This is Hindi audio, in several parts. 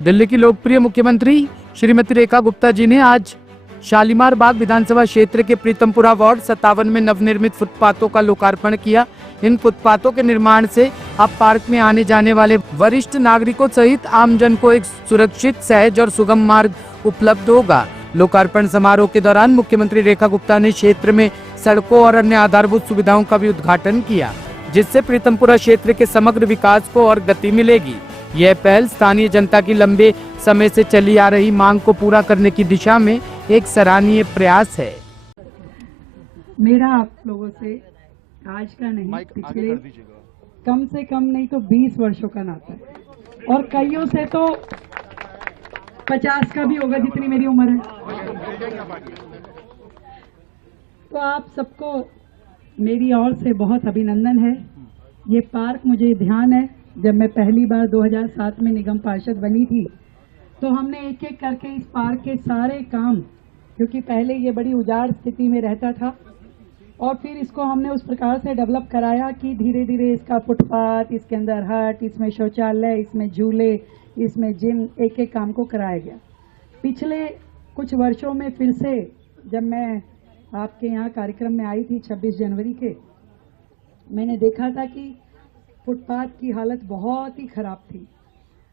दिल्ली की लोकप्रिय मुख्यमंत्री श्रीमती रेखा गुप्ता जी ने आज शालीमार बाग विधानसभा क्षेत्र के प्रीतमपुरा वार्ड 57 में नवनिर्मित फुटपाथों का लोकार्पण किया। इन फुटपाथों के निर्माण से अब पार्क में आने जाने वाले वरिष्ठ नागरिकों सहित आमजन को एक सुरक्षित, सहज और सुगम मार्ग उपलब्ध होगा। लोकार्पण समारोह के दौरान मुख्यमंत्री रेखा गुप्ता ने क्षेत्र में सड़कों और अन्य आधारभूत सुविधाओं का भी उद्घाटन किया, जिससे प्रीतमपुरा क्षेत्र के समग्र विकास को और गति मिलेगी। यह पहल स्थानीय जनता की लंबे समय से चली आ रही मांग को पूरा करने की दिशा में एक सराहनीय प्रयास है। मेरा आप लोगों से आज का नहीं, पिछले कम से कम नहीं तो 20 वर्षों का नाता है और कईयों से तो 50 का भी होगा, जितनी मेरी उम्र है। तो आप सबको मेरी ओर से बहुत अभिनंदन है। ये पार्क मुझे ध्यान है, जब मैं पहली बार 2007 में निगम पार्षद बनी थी तो हमने एक एक करके इस पार्क के सारे काम, क्योंकि पहले ये बड़ी उजाड़ स्थिति में रहता था, और फिर इसको हमने उस प्रकार से डेवलप कराया कि धीरे धीरे इसका फुटपाथ, इसके अंदर हट, इसमें शौचालय, इसमें झूले, इसमें जिम, एक एक काम को कराया गया। पिछले कुछ वर्षों में फिर से जब मैं आपके यहाँ कार्यक्रम में आई थी 26 जनवरी के, मैंने देखा था कि फुटपाथ की हालत बहुत ही खराब थी,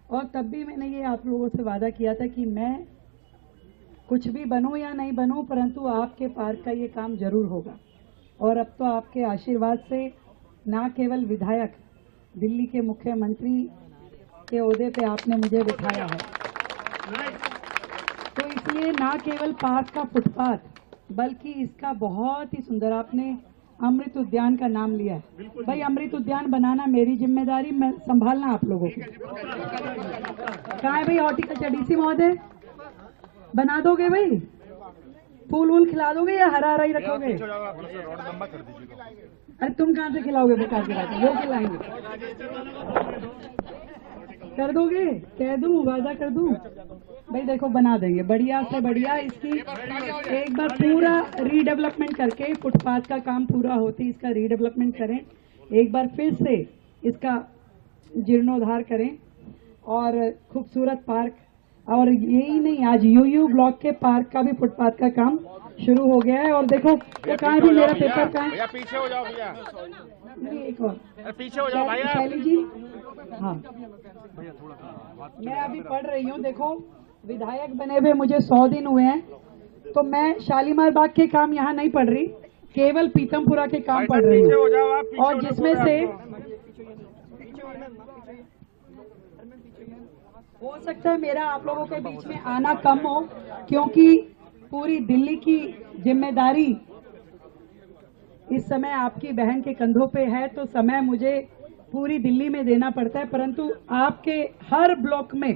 और तब भी मैंने ये आप लोगों से वादा किया था कि मैं कुछ भी बनूं या नहीं बनूं, परंतु आपके पार्क का ये काम जरूर होगा। और अब तो आपके आशीर्वाद से ना केवल विधायक, दिल्ली के मुख्यमंत्री के ओहदे पे आपने मुझे बिठाया है, तो इसलिए ना केवल पार्क का फुटपाथ बल्कि इसका बहुत ही सुंदर, आपने अमृत उद्यान का नाम लिया है। भाई, अमृत उद्यान बनाना मेरी जिम्मेदारी, मैं संभालना आप लोगों को। कहाँ है भाई हॉर्टिकल्चर डीसी महोदय? बना दोगे भाई? फूल वूल खिला दोगे या हरा हरा ही रखोगे? अरे तुम कहाँ से खिलाओगे? बता के वो खिलाएंगे। कर दोगे? कह दूं, वादा कर दूं? भाई देखो, बना देंगे, बढ़िया से बढ़िया। इसकी एक बार पूरा रीडेवलपमेंट करके, फुटपाथ का काम पूरा होते इसका रीडेवलपमेंट करें, एक बार फिर से इसका जीर्णोद्धार करें और खूबसूरत पार्क। और यही नहीं, आज यूयू ब्लॉक के पार्क का भी फुटपाथ का काम शुरू हो गया है। और देखो वो कहाँ भी, मेरा पेपर कहाँ है? पीछे हो जाओ भैया। नहीं, एक और पीछे हो जाओ भैया। शैली जी, हाँ, मैं अभी पढ़ रही हूँ। देखो, विधायक बने हुए मुझे 100 दिन हुए हैं, तो मैं शालीमार बाग के काम यहाँ नहीं पढ़ रही, केवल पीतमपुरा के काम पढ़ रही हूँ, और जिसमें से हो सकता है मेरा आप लोगों के बीच में आना कम हो, क्योंकि पूरी दिल्ली की जिम्मेदारी इस समय आपकी बहन के कंधों पे है, तो समय मुझे पूरी दिल्ली में देना पड़ता है। परंतु आपके हर ब्लॉक में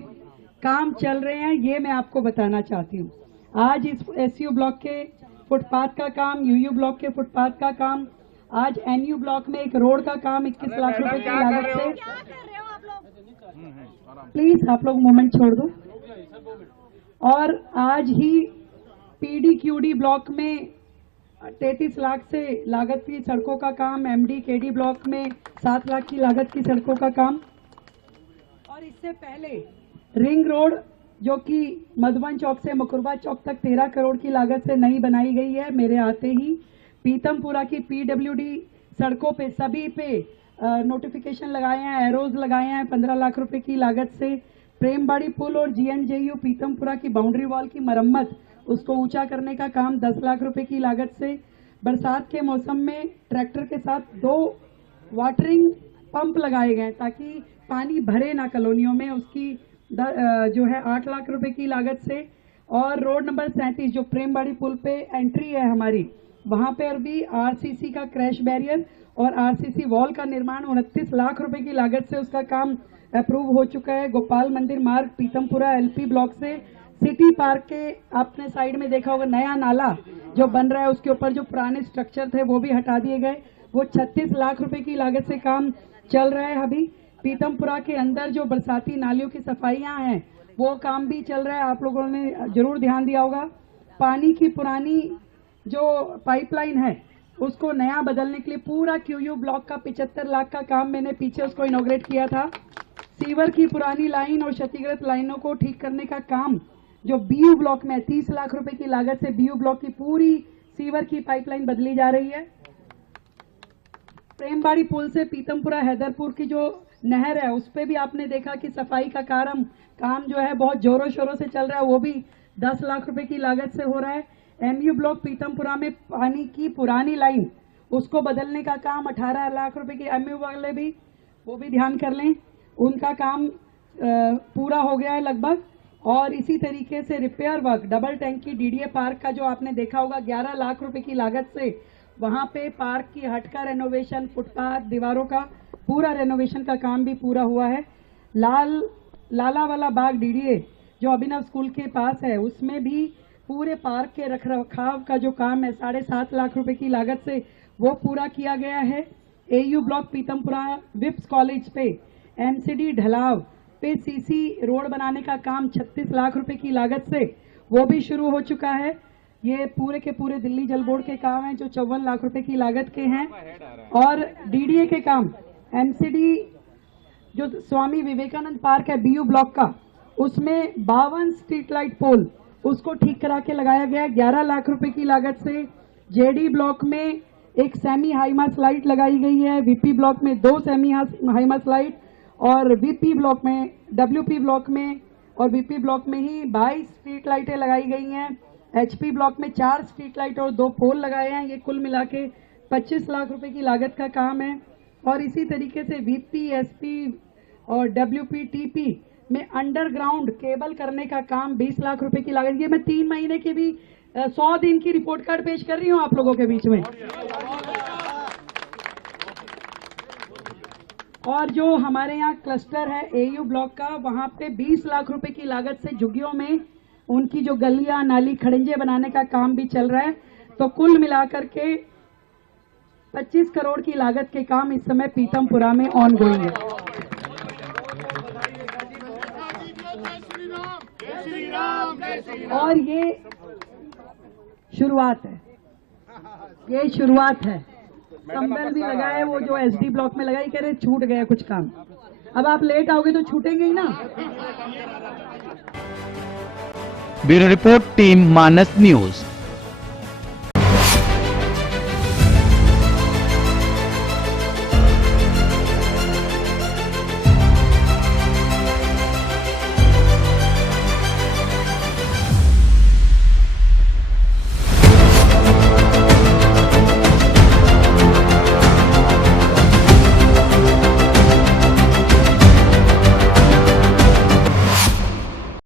काम चल रहे हैं, ये मैं आपको बताना चाहती हूँ। आज इस एसयू ब्लॉक के फुटपाथ का काम, यूयू ब्लॉक के फुटपाथ का काम, आज एनयू ब्लॉक में एक रोड का काम 21 लाख रुपए की लागत से। प्लीज आप लोग मोमेंट छोड़ दो। और आज ही पीडीक्यूडी ब्लॉक में 33 लाख से लागत की सड़कों का काम, एमडी केडी ब्लॉक में 7 लाख की लागत की सड़कों का काम, और इससे पहले रिंग रोड जो कि मधुबन चौक से मकुरबा चौक तक 13 करोड़ की लागत से नई बनाई गई है। मेरे आते ही पीतमपुरा की पीडब्ल्यूडी सड़कों पे सभी पे नोटिफिकेशन लगाए हैं, एरोज लगाए हैं 15 लाख रुपए की लागत से। प्रेमबाड़ी पुल और जीएनजेयू पीतमपुरा की बाउंड्री वॉल की मरम्मत, उसको ऊंचा करने का काम 10 लाख रुपए की लागत से। बरसात के मौसम में ट्रैक्टर के साथ 2 वाटरिंग पंप लगाए गए ताकि पानी भरे ना कॉलोनियों में, उसकी जो है 8 लाख रुपए की लागत से। और रोड नंबर 37 जो प्रेमबाड़ी पुल पे एंट्री है हमारी, वहां पर भी आरसीसी का क्रैश बैरियर और आरसीसी वॉल का निर्माण 29 लाख रुपए की लागत से उसका काम अप्रूव हो चुका है। गोपाल मंदिर मार्ग पीतमपुरा एलपी ब्लॉक से सिटी पार्क के आपने साइड में देखा होगा, नया नाला जो बन रहा है, उसके ऊपर जो पुराने स्ट्रक्चर थे वो भी हटा दिए गए, वो 36 लाख रुपए की लागत से काम चल रहा है। अभी पीतमपुरा के अंदर जो बरसाती नालियों की सफाइयां हैं वो काम भी चल रहा है, आप लोगों ने जरूर ध्यान दिया होगा। पानी की पुरानी जो पाइपलाइन है उसको नया बदलने के लिए पूरा क्यूयू ब्लॉक का 75 लाख का काम मैंने पीछे उसको इनॉग्रेट किया था। सीवर की पुरानी लाइन और क्षतिग्रस्त लाइनों को ठीक करने का काम जो बीयू ब्लॉक में 30 लाख रुपए की लागत से बीयू ब्लॉक की पूरी सीवर की पाइपलाइन बदली जा रही है। प्रेमबाड़ी पुल से पीतमपुरा हैदरपुर की जो नहर है उस पे भी आपने देखा कि सफाई का काम जो है बहुत जोरों शोरों से चल रहा है, वो भी 10 लाख रुपए की लागत से हो रहा है। एमयू ब्लॉक पीतमपुरा में पानी की पुरानी लाइन उसको बदलने का काम 18 लाख रुपए की, एमयू वाले भी वो भी ध्यान कर लें, उनका काम पूरा हो गया है लगभग। और इसी तरीके से रिपेयर वर्क डबल टैंकी डीडीए पार्क का जो आपने देखा होगा 11 लाख रुपए की लागत से वहां पे पार्क की हट का रेनोवेशन, फुटपाथ, दीवारों का पूरा रेनोवेशन का काम भी पूरा हुआ है। लाला वाला बाग डीडीए जो अभिनव स्कूल के पास है उसमें भी पूरे पार्क के रखरखाव का जो काम है 7.5 लाख रुपए की लागत से वो पूरा किया गया है। एयू ब्लॉक पीतमपुरा विप्स कॉलेज पे एमसीडी ढलाव पे सीसी रोड बनाने का काम 36 लाख रुपए की लागत से वो भी शुरू हो चुका है। ये पूरे के पूरे दिल्ली जल बोर्ड के काम हैं जो 54 लाख रुपए की लागत के हैं। और डीडीए के काम एमसीडी जो स्वामी विवेकानंद पार्क है बीयू ब्लॉक का उसमें 52 स्ट्रीट लाइट पोल उसको ठीक करा के लगाया गया 11 लाख रुपए की लागत से। जेडी ब्लॉक में एक सेमी हाईमास लाइट लगाई गई है, वीपी ब्लॉक में 2 सेमी हाईमास लाइट और वीपी ब्लॉक में डब्ल्यूपी ब्लॉक में और वीपी ब्लॉक में ही 22 स्ट्रीट लाइटें लगाई गई हैं। एचपी ब्लॉक में 4 स्ट्रीट लाइट और 2 पोल लगाए हैं। ये कुल मिला के 25 लाख रुपए की लागत का काम है। और इसी तरीके से वीपी, एसपी और डब्ल्यूपी, टीपी में अंडरग्राउंड केबल करने का काम 20 लाख रुपए की लागत। ये मैं 3 महीने की भी 100 दिन की रिपोर्ट कार्ड पेश कर रही हूँ आप लोगों के बीच में। और जो हमारे यहाँ क्लस्टर है एयू ब्लॉक का वहां पे 20 लाख रुपए की लागत से झुग्गियों में उनकी जो गलियां, नाली, खड़ंजे बनाने का काम भी चल रहा है। तो कुल मिलाकर के 25 करोड़ की लागत के काम इस समय पीतमपुरा में ऑन गोइंग है। और ये शुरुआत है, ये शुरुआत है। कंबल भी लगा है वो जो एसडी ब्लॉक में लगाई, कह रहे छूट गया कुछ काम। अब आप लेट आओगे तो छूटेंगे ही ना। ब्यूरो रिपोर्ट, टीम मानस न्यूज।